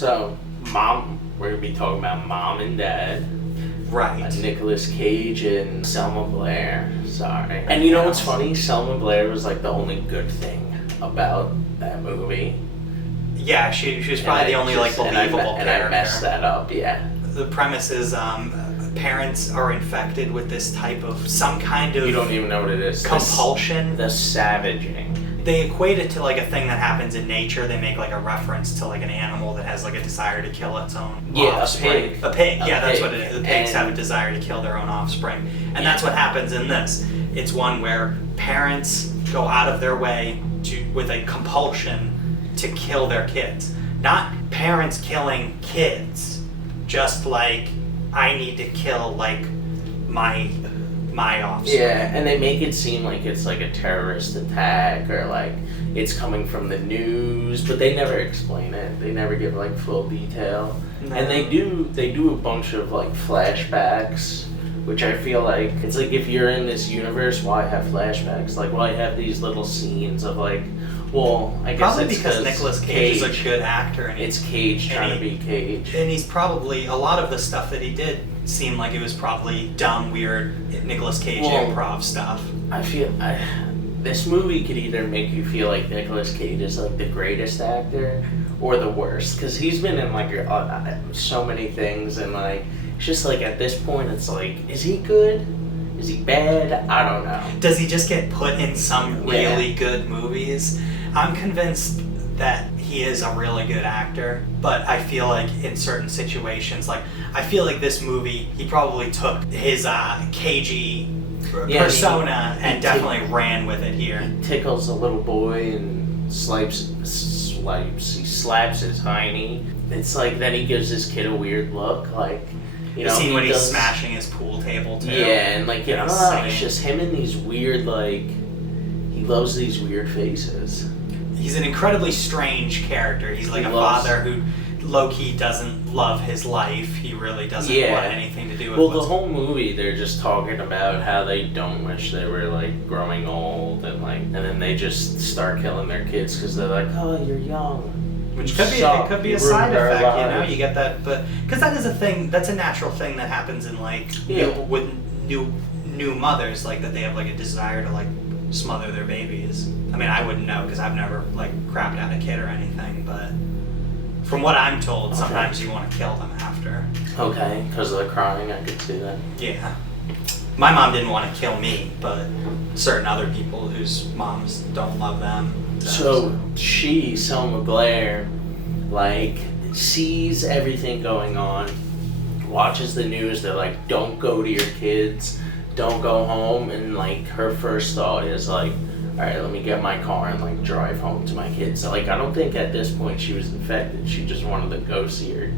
So, we're going to be talking about Mom and Dad. Right. Nicolas Cage and Selma Blair. Sorry. And you know what's funny? Selma Blair was like the only good thing about that movie. Yeah, she was probably the only like believable character. And I messed that up, yeah. The premise is parents are infected with this type of some kind of... You don't even know what it is. Compulsion. The savaging. They equate it to like a thing that happens in nature. They make like a reference to like an animal that has like a desire to kill its own offspring. A pig. A pig. Yeah, that's what it is. The pigs have a desire to kill their own offspring. And that's what happens in this. It's one where parents go out of their way with a compulsion to kill their kids. Not parents killing kids, just like I need to kill like my offspring. Yeah, and they make it seem like it's like a terrorist attack or like it's coming from the news, but they never explain it. They never give like full detail. No. And they do a bunch of like flashbacks, which I feel like it's like if you're in this universe, why have flashbacks? Like why have these little scenes of like, well, I guess probably it's because Nicolas Cage is a good actor and it's Cage trying to be Cage. And he's probably a lot of the stuff that he did seemed like it was probably dumb, weird Nicolas Cage improv stuff. I feel this movie could either make you feel like Nicolas Cage is like the greatest actor or the worst, because he's been in like so many things, and like it's just like at this point it's like, is he good? Is he bad? I don't know. Does he just get put in some really good movies? I'm convinced that he is a really good actor, but I feel like in certain situations, like I feel like this movie, he probably took his cagey persona and definitely ran with it here. He tickles a little boy and he slaps his hiney. It's like then he gives his kid a weird look, like, you know, the scene when he's smashing his pool table too. Yeah, and like, you know, it's just him in these weird, like, he loves these weird faces. He's an incredibly strange character. He's like a father who low-key doesn't love his life. He really doesn't want anything to do with it. Well, the whole movie, they're just talking about how they don't wish they were, like, growing old, and, like, and then they just start killing their kids because they're like, oh, you're young. Which could be a side effect, you know? You get that, but... Because that is a thing, that's a natural thing that happens in, like, with new mothers, like, that they have, like, a desire to, like, smother their babies. I mean, I wouldn't know because I've never like crapped out a kid or anything, but from what I'm told, sometimes you want to kill them after. Okay, because of the crying, I could see that. Yeah. My mom didn't want to kill me, but certain other people whose moms don't love them. So Selma Blair, like, sees everything going on, watches the news, they're like, don't go to your kids, don't go home, and like her first thought is like, all right, let me get my car and like drive home to my kids. So like I don't think at this point she was infected. She just wanted to go see her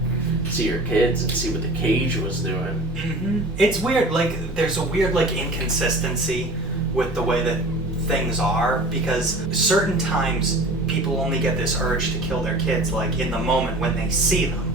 kids and see what the cage was doing. Mm-hmm. It's weird, like there's a weird like inconsistency with the way that things are, because certain times people only get this urge to kill their kids like in the moment when they see them.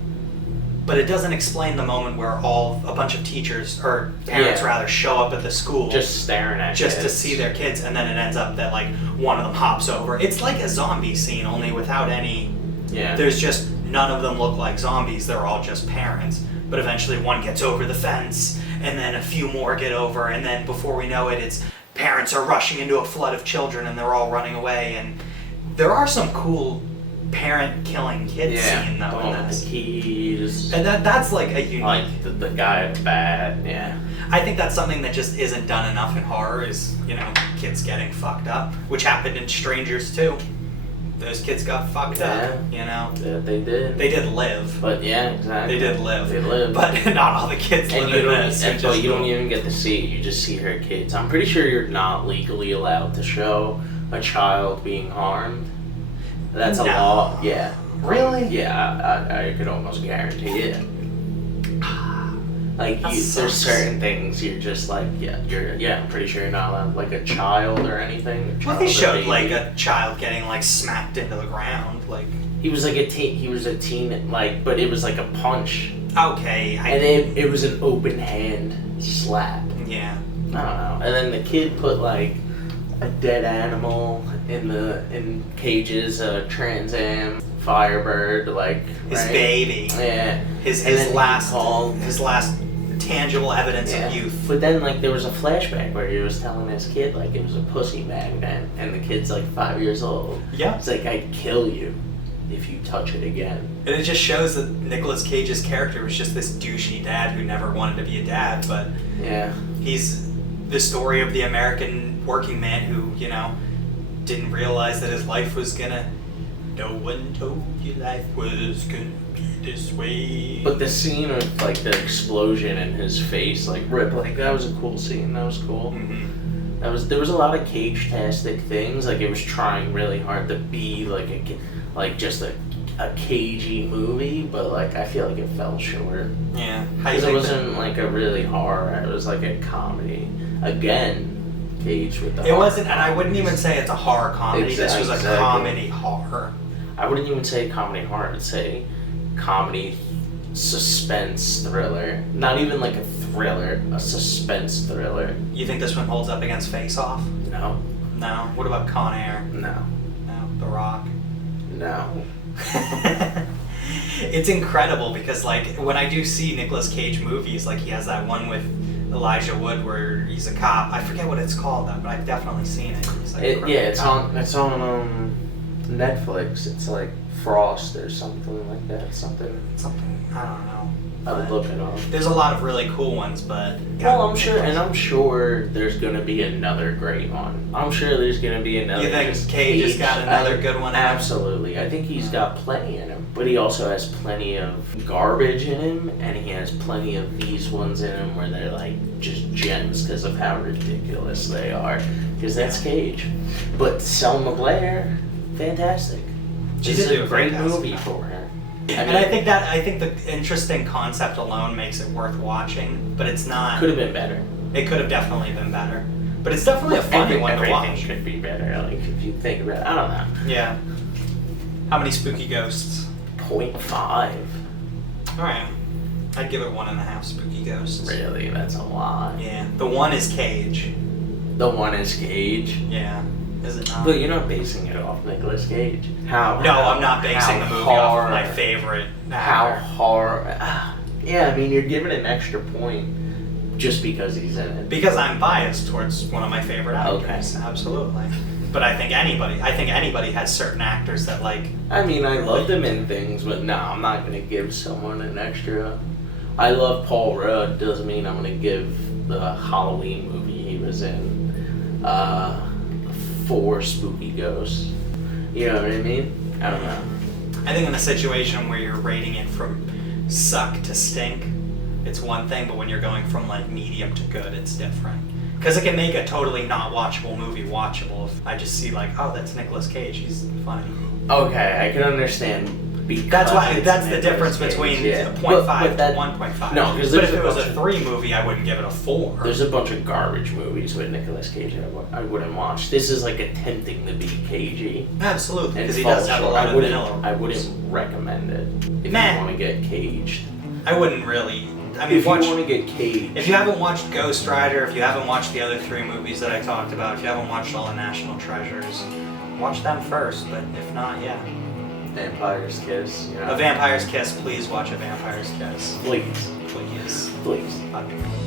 But it doesn't explain the moment where a bunch of teachers, or parents rather, show up at the school. Just staring at kids. to see their kids, and then it ends up that like one of them hops over. It's like a zombie scene, only without any... Yeah. There's just, none of them look like zombies, they're all just parents. But eventually one gets over the fence, and then a few more get over, and then before we know it, it's parents are rushing into a flood of children, and they're all running away, and there are some cool... parent killing kid scene though in this. The keys. And that's like a unique... Like the guy at the bat, yeah. I think that's something that just isn't done enough in horror is, you know, kids getting fucked up, which happened in Strangers too. Those kids got fucked up, you know? Yeah, they did. They did live. But yeah, exactly. They did live. They lived. But not all the kids live in this. But you don't even get to see it. You just see her kids. I'm pretty sure you're not legally allowed to show a child being harmed. That's a law, yeah. Really? Yeah, I could almost guarantee it. Like, there's certain things you're just like, I'm pretty sure you're not allowed, like a child or anything. Well, they showed like a child getting like smacked into the ground, like. He was like a teen, like, but it was like a punch. Okay. And it was an open hand slap. Yeah. I don't know. And then the kid put like a dead animal in Cage's Trans Am, Firebird, like His right? baby. Yeah. His then last called, his last tangible evidence of youth. But then like there was a flashback where he was telling his kid like it was a pussy magnet, and the kid's like 5 years old. Yeah. It's like, I'd kill you if you touch it again. And it just shows that Nicolas Cage's character was just this douchey dad who never wanted to be a dad, but Yeah. he's the story of the American working man who, you know, didn't realize that his life was gonna... No one told you life was gonna be this way. But the scene of like the explosion in his face, like rip, like that was a cool scene. That was cool. Mm-hmm. There was a lot of Cage-Tastic things. Like it was trying really hard to be like just a cagey movie, but like I feel like it fell short. Yeah. Because it wasn't like a really horror. It was like a comedy. Again, Cage with the. It wasn't, and I wouldn't even say it's a horror comedy. This was a Exactly. comedy horror. I wouldn't even say comedy horror. I'd say comedy suspense thriller. Not even like a thriller, a suspense thriller. You think this one holds up against Face Off? No. No. What about Con Air? No. No. The Rock? No. It's incredible because like when I do see Nicolas Cage movies, like he has that one with Elijah Wood where he's a cop. I forget what it's called though, but I've definitely seen it. He's like It's on Netflix. It's like Frost or something like that. Something I don't know. I'll look it up. There's a lot of really cool ones, but Well, I'm sure there's gonna be another great one. I'm sure there's gonna be another. You think just Cage has got another good one in him? Absolutely. I think he's got plenty in him, but he also has plenty of garbage in him, and he has plenty of these ones in him where they're like just gems because of how ridiculous they are. Because that's Cage. But Selma Blair, fantastic. She This did is do a a great fantastic movie job. for her. And I think the interesting concept alone makes it worth watching, but it's not. Could have been better. It could have definitely been better, but it's definitely a funny one to Everything watch. could be better. Like if you think about it, I don't know. Yeah. How many spooky ghosts? 0.5. All right. I'd give it 1.5 spooky ghosts. Really, that's a lot. Yeah. The one is Cage. The one is Cage. Yeah. Is it not? But you're not basing it off Nicolas Cage. No, I'm not basing the movie off of my favorite How actor. hard? Yeah, I mean, you're giving an extra point just because he's in it. Because I'm biased towards one of my favorite actors. Okay. Absolutely. But I think anybody has certain actors that like. I mean, I love them in things, but no, I'm not gonna give someone an extra. I love Paul Rudd. Doesn't mean I'm gonna give the Halloween movie he was in 4 spooky ghosts. You know what I mean? I don't know. I think in a situation where you're rating it from suck to stink, it's one thing, but when you're going from like medium to good, it's different. Because it can make a totally not watchable movie watchable if I just see like, oh, that's Nicolas Cage, he's funny. Okay, I can understand. That's why. It's That's the Nicolas difference Cage, between yeah. 0.5 that- to 1.5. No, because but there's if a it was a bunch 3 movie, I wouldn't give it a 4. There's a bunch of garbage movies with Nicolas Cage I wouldn't watch. This is like attempting to be cagey. Absolutely, And because he does falls have a short. lot of vanilla. I wouldn't recommend it if Meh. you want to get caged. I wouldn't really. I mean, If you want to get caged, if you haven't watched Ghost Rider, if you haven't watched the other 3 movies that I talked about, if you haven't watched all the National Treasures, watch them first. But if not, yeah. Vampire's Kiss. You know? A Vampire's Kiss. Please watch A Vampire's Kiss. Please. Please. Please. Fucking please.